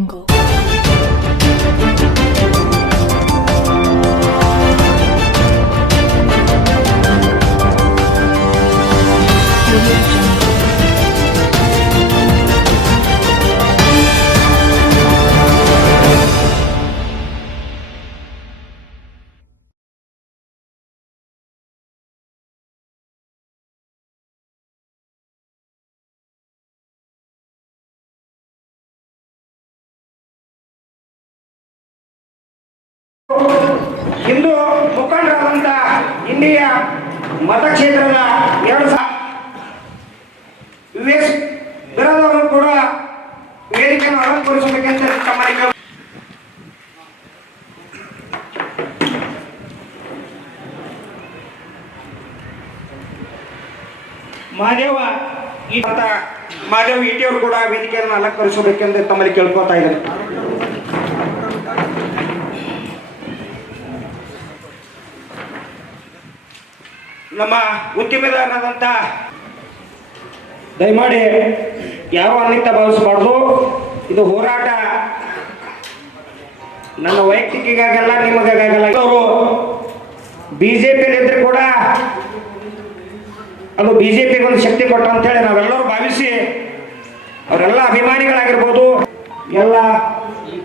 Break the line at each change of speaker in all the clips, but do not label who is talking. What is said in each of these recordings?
jungle.
ಇಂದು ಮುಖಂಡರಾದಂಥ India ಮತಕ್ಷೇತ್ರದ ಎರಡು ಸಾವಿರ ಕೂಡ ವೇದಿಕೆಯನ್ನು ಅಲಂಕರಿಸಬೇಕೆಂದು ತಮ್ಮ ಕೇಳ ಮಹಾದೇವ ಈ ಮತ ಮಹಾದೇವ್ ಇಟಿಯವರು ಕೂಡ ವೇದಿಕೆಯನ್ನು ಅಲಂಕರಿಸಬೇಕೆಂದು ತಮ್ಮಲ್ಲಿ ಕೇಳ್ಕೊತಾ ಇದ್ದಾರೆ. ನಮ್ಮ ಉದ್ಯಮಿದಾರರಾದಂಥ ದಯಮಾಡಿ ಯಾರು ಅನ್ನಿತ ಭಾವಿಸಬಾರ್ದು. ಇದು ಹೋರಾಟ. ನನ್ನ ವೈಯಕ್ತಿಕಗಾಗಲ್ಲ ನಿಮಗಾಗಲ್ಲ. ಅವರು ಬಿ ಜೆ ಇದ್ರೆ ಕೂಡ ಅದು ಬಿಜೆಪಿಗೆ ಒಂದು ಶಕ್ತಿ ಕೊಟ್ಟ ಅಂತೇಳಿ ನಾವೆಲ್ಲರೂ ಭಾವಿಸಿ ಅವರೆಲ್ಲ ಅಭಿಮಾನಿಗಳಾಗಿರ್ಬೋದು, ಎಲ್ಲ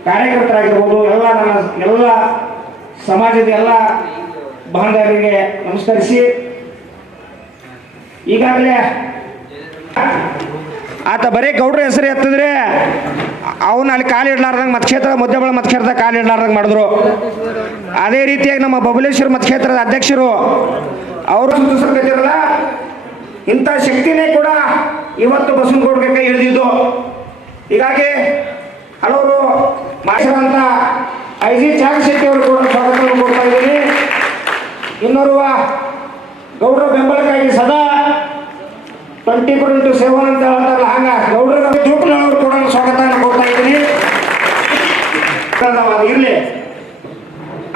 ಕಾರ್ಯಕರ್ತರಾಗಿರ್ಬೋದು, ಎಲ್ಲ ನನ್ನ ಎಲ್ಲ ಸಮಾಜದ ಎಲ್ಲ ಬಾಂಧವರಿಗೆ ನಮಸ್ಕರಿಸಿ. ಈಗಾಗಲೇ ಆತ ಬರೀ ಗೌಡ್ರ ಹೆಸರು ಎತ್ತಿದ್ರೆ ಅವನು ಅಲ್ಲಿ ಕಾಲು ಮತಕ್ಷೇತ್ರ, ಮುದ್ದೆಬಳ ಮತಕ್ಷೇತ್ರದ ಕಾಲು ಇಡ್ಲಾರ್ದಂಗೆ ಮಾಡಿದ್ರು. ಅದೇ ರೀತಿಯಾಗಿ ನಮ್ಮ ಬಬಲೇಶ್ವರ ಮತಕ್ಷೇತ್ರದ ಅಧ್ಯಕ್ಷರು ಅವರು ಸುತ್ತಿರಲ್ಲ ಇಂಥ ಶಕ್ತಿನೇ ಕೂಡ ಇವತ್ತು ಬಸವನಗೌಡ ಹಿಡಿದಿದ್ದು. ಹೀಗಾಗಿ ಹಲವರು ಮಾಡಿಸಿದಂಥ ಐ ಜಿ ತ್ಯಾಗಶೆಟ್ಟಿ ಅವರು ಕೂಡ ಸ್ವಾಗತವನ್ನು ಕೊಡ್ತಾ ಇದ್ದೀನಿ. ಇನ್ನೋರ್ವ ಟ್ವೆಂಟಿ ಫೋರ್ ಇಂಟು ಸೆವೆನ್ ಅಂತ ಹೇಳ್ತಾರಲ್ಲ, ಹಂಗ. ಗೌಡ್ರ ಜೋಪನವರು ಕೂಡ ಸ್ವಾಗತವನ್ನು ಕೊಡ್ತಾ ಇದ್ದೀನಿ. ಇರಲಿ.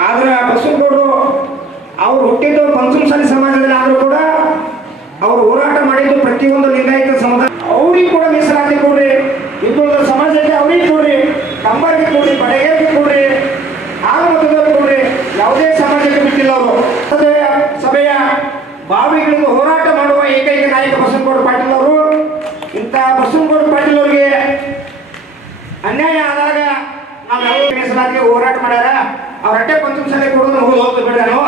ಆದ್ರೆ ಬಸವನಗೌಡರು ಅವ್ರು ಹುಟ್ಟಿದ್ದು ಪಂಚಮಸಾಲಿ ಸಮಾಜದಲ್ಲಿ ಆದರೂ ಕೂಡ ಅವರು ಹೋರಾಟ ಮಾಡಿದ್ದು ಪ್ರತಿಯೊಂದು ಲಿಂಗಾಯತ ಸಮುದಾಯ. ಅವ್ರಿಗೆ ಕೂಡ ಮೀಸಲಾತಿ ಕೊಡ್ರಿ. ಹಿಂದುಳಿದ ಸಮಾಜಕ್ಕೆ ಅವ್ರಿಗೆ ಕೊಡ್ರಿ. ಕಂಬರಿಗೆ ಕೊಡ್ರಿ ಬಡಗರಿಗೆ ಕೊಡ್ರಿ. ಆಗಮತದಲ್ಲಿ ಕೊಡ್ರಿ. ಯಾವುದೇ ಸಮಾಜಕ್ಕೆ ಬಿಟ್ಟಿಲ್ಲ ಅವರು. ಸಭೆಯ ಬಾವಿಗಳಿಂದ ಹೋರಾಟ ಮಾಡುವ ಏಕೈಕ ನಾಯಕ ಬಸವನಗೌಡ ಪಾಟೀಲ್ ಅವರು ಇಂಥ ಬಸವನಗೌಡ ಪಾಟೀಲ್ ಅವರಿಗೆ ಅನ್ಯಾಯ ಆದಾಗ ನಾವೆಲ್ಲ ಮೀಸಲಾತಿಗೆ ಹೋರಾಟ ಮಾಡ್ಯಾರ ಪಂಚಮಸಾಲಿ ಕೊಡೋದು ಹೋಗಿ ಹೋಗ್ತದೆ ಬಿಡ್ರಿ ಅನ್ನೋ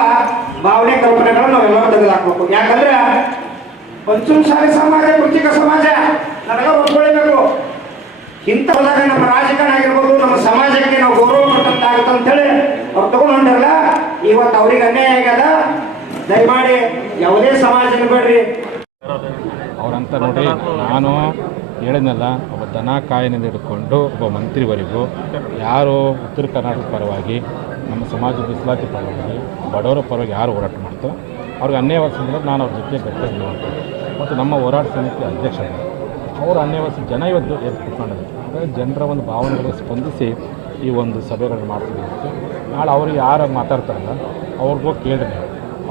ಭಾವನೆ ಕಲ್ಪನೆಗಳನ್ನು ನಾವೆಲ್ಲರೂ ತೆಗೆದುಹಾಕ್ಬೇಕು ಯಾಕಂದ್ರೆ ಪಂಚಮಸಾಲಿ ಸಮಾಜ ಕೃತಿಕ ಸಮಾಜ, ನನಗ ಒಪ್ಕೊಳ್ಬೇಕು. ಇಂಥ ಹೋದಾಗ ನಮ್ಮ ರಾಜಕಾರಣ ಆಗಿರ್ಬೋದು, ನಮ್ಮ ಸಮಾಜಕ್ಕೆ ನಾವು ಗೌರವ ಕೊಟ್ಟಂತಾಗುತ್ತೆ ಅಂತೇಳಿ ಅವ್ರು ತಗೊಂಡ್ರಲ್ಲ ಇವತ್ತು ಅವ್ರಿಗೆ ಅನ್ಯಾಯ ಆಗ್ಯದ. ದಯಮಾಡಿ ಯಾವುದೇ ಸಮಾಜ ಬೇಡ್ರಿ
ಅವರಂತ ನೋಡಿ ನಾನು ಹೇಳಿದ್ನಲ್ಲ, ಒಬ್ಬ ದನ ಕಾಯಿನಿಂದ ಹಿಡ್ಕೊಂಡು ಒಬ್ಬ ಮಂತ್ರಿವರೆಗೂ ಯಾರು ಉತ್ತರ ಕರ್ನಾಟಕ ಪರವಾಗಿ ನಮ್ಮ ಸಮಾಜ ಮೀಸಲಾತಿ ಪರವಾಗಿ, ಬಡವರ ಪರವಾಗಿ ಯಾರು ಹೋರಾಟ ಮಾಡ್ತೋ, ಅವ್ರಿಗೆ ಅನ್ಯಾಯವಾದ ನಾನು ಅವ್ರ ಜೊತೆ ಗಟ್ಟಿಯಾಗಿ ನೋಡ್ತೀನಿ. ಮತ್ತು ನಮ್ಮ ಹೋರಾಟ ಸಮಿತಿ ಅಧ್ಯಕ್ಷರು ಅವರು ಅನ್ಯಾಯವಾದ ಜನ ಇವತ್ತು ಕುತ್ಕೊಂಡಿದ್ದಾರೆ ಹಾಗಾಗಿ ಜನರ ಒಂದು ಭಾವನೆಗಳಿಗೆ ಸ್ಪಂದಿಸಿ ಈ ಒಂದು ಸಭೆಗಳನ್ನು ಮಾಡ್ತೀವಿ ನಾಳೆ ಅವ್ರಿಗೆ ಯಾರು ಮಾತಾಡ್ತಾರಲ್ಲ, ಅವ್ರಿಗೂ ಕೇಳಿರಿ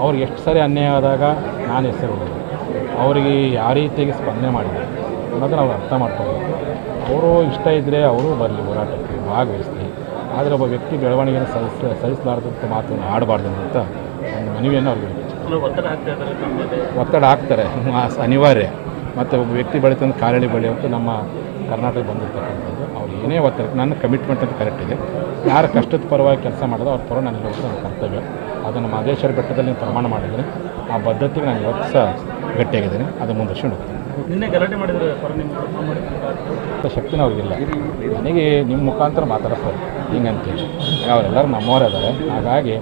ಅವ್ರಿಗೆ ಎಷ್ಟು ಸರಿ ಅನ್ಯಾಯ ಆದಾಗ ನಾನು ಹೆಸರು ಅವರಿಗೆ ಯಾವ ರೀತಿಯಾಗಿ ಸ್ಪಂದನೆ ಮಾಡಿದೆ ಅನ್ನೋದನ್ನು ಅವ್ರು ಅರ್ಥ ಮಾಡ್ಕೋಬೇಕು ಅವರು ಇಷ್ಟ ಇದ್ದರೆ ಅವರು ಬರಲಿ, ಹೋರಾಟಕ್ಕೆ ಭಾಗವಹಿಸಲಿ. ಆದರೆ ಒಬ್ಬ ವ್ಯಕ್ತಿ ಬೆಳವಣಿಗೆಯನ್ನು ಸಹಿಸ ಅಂತ ಮಾತನ್ನು ಆಡಬಾರ್ದು ಅಂತ ಒಂದು ಮನವಿಯನ್ನು ಅವ್ರಿಗೆ ಒತ್ತಡ ಹಾಕ್ತಾರೆ. ಅನಿವಾರ್ಯ. ಮತ್ತು ಒಬ್ಬ ವ್ಯಕ್ತಿ ಬೆಳೀತಂದು ಕಾಲಳಿ ಬೆಳೆಯುವಂಥ ನಮ್ಮ ಕರ್ನಾಟಕ ಬಂದಿರ್ತಕ್ಕಂಥದ್ದು. ಅವ್ರು ಏನೇ ಒತ್ತಡ ನನ್ನ ಕಮಿಟ್ಮೆಂಟ್ ಅಂತ ಕರೆಕ್ಟ್ ಇದೆ. ಯಾರು ಕಷ್ಟದ ಪರವಾಗಿ ಕೆಲಸ ಮಾಡೋದು ಅವ್ರ ಪರ ನಾನು ನನ್ನ ಕರ್ತವ್ಯ ಅದನ್ನು ಮಹದೇಶ್ವರ ಬೆಟ್ಟದಲ್ಲಿ ಪ್ರಮಾಣ ಮಾಡಿದ್ದೀನಿ. ಆ ಬದ್ಧತೆಗೆ ನಾನು ಇವತ್ತು ಸಹ ಗಟ್ಟಿಯಾಗಿದ್ದೀನಿ. ಅದು ಮುಂದೆ ಹೋಗ್ತೀನಿ.
ನಿನ್ನೆ ಗಲಾಟೆ
ಶಕ್ತಿನ ಅವ್ರಿಗಿಲ್ಲ ನನಗೆ ನಿಮ್ಮ ಮುಖಾಂತರ ಮಾತಾಡ್ತಾರೆ ಹಿಂಗಂತೇಳಿ. ಅವರೆಲ್ಲರೂ ನಮ್ಮವರೇ ಇದ್ದಾರೆ ಹಾಗಾಗಿ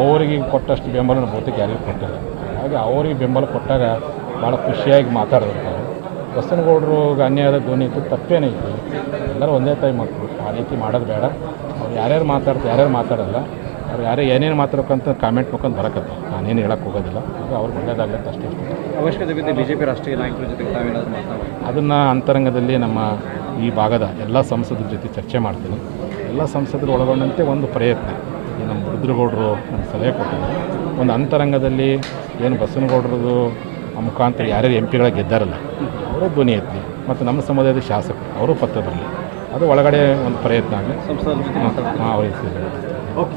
ಅವರಿಗೆ ಕೊಟ್ಟಷ್ಟು ಬೆಂಬಲ ಬಹುತೇಕ ಯಾರಿಗೂ ಕೊಟ್ಟಿಲ್ಲ. ಹಾಗಾಗಿ ಅವರಿಗೆ ಬೆಂಬಲ ಕೊಟ್ಟಾಗ ಭಾಳ ಖುಷಿಯಾಗಿ ಮಾತಾಡಿರ್ತಾರೆ ಬಸನಗೌಡರು ಅನ್ಯಾಯದ ಧ್ವನಿ ಇತ್ತು ತಪ್ಪೇನೈತಿ ಎಲ್ಲರೂ ಒಂದೇ ತಾಯಿ ಮಕ್ಕಳು. ಆ ರೀತಿ ಮಾಡೋದು ಬೇಡ. ಅವ್ರು ಯಾರ್ಯಾರು ಮಾತಾಡ್ತಾರೆ, ಯಾರ್ಯಾರು ಮಾತಾಡಲ್ಲ. ಅವ್ರು ಯಾರೇ ಏನೇನು ಮಾತಾಡ್ಬೇಕಂತ ಕಾಮೆಂಟ್ ಮುಖಾಂತರ ಬರಕತ್ತ. ನಾನೇನು ಹೇಳಕ್ಕೆ ಹೋಗೋದಿಲ್ಲ. ಅದು ಅವ್ರಿಗೆ ಒಳ್ಳೇದಾಗತ್ತೆ ಅಷ್ಟೇ
ಅವಶ್ಯಕತೆ ಬಿದ್ದ ಬಿಜೆಪಿ ರಾಷ್ಟ್ರೀಯ ನಾಯಕರ ಜೊತೆ ತಾವೇನಾದ್ರು
ಅದನ್ನು ಅಂತರಂಗದಲ್ಲಿ ನಮ್ಮ ಈ ಭಾಗದ ಎಲ್ಲ ಸಂಸದರ ಜೊತೆ ಚರ್ಚೆ ಮಾಡ್ತೀನಿ. ಎಲ್ಲ ಸಂಸದರು ಒಳಗೊಂಡಂತೆ ಒಂದು ಪ್ರಯತ್ನ. ಈ ನಮ್ಮ ರುದ್ರಗೌಡರು ನಮ್ಮ ಸಲಹೆ ಕೊಟ್ಟಿದ್ದಾರೆ ಒಂದು ಅಂತರಂಗದಲ್ಲಿ ಏನು ಬಸವನಗೌಡರದು ಆ ಮುಖಾಂತರ ಯಾರ್ಯಾರು ಎಂ ಪಿಗಳ ಗೆದ್ದಾರಲ್ಲ ಅವರು ಧ್ವನಿ ಎತ್ತಲಿ ಮತ್ತು ನಮ್ಮ ಸಮುದಾಯದ ಶಾಸಕರು ಅವರು ಪತ್ರ ಬರಲಿ. ಅದು ಒಳಗಡೆ ಒಂದು ಪ್ರಯತ್ನ ಆಗಲಿ.
ಸಂಸದ ಜೊತೆ ಮಾತಾಡ್ತಾರೆ
ಹಾಂ ಅವರಿಗೆ ಸಿಗುತ್ತೆ
ಓಕೆ.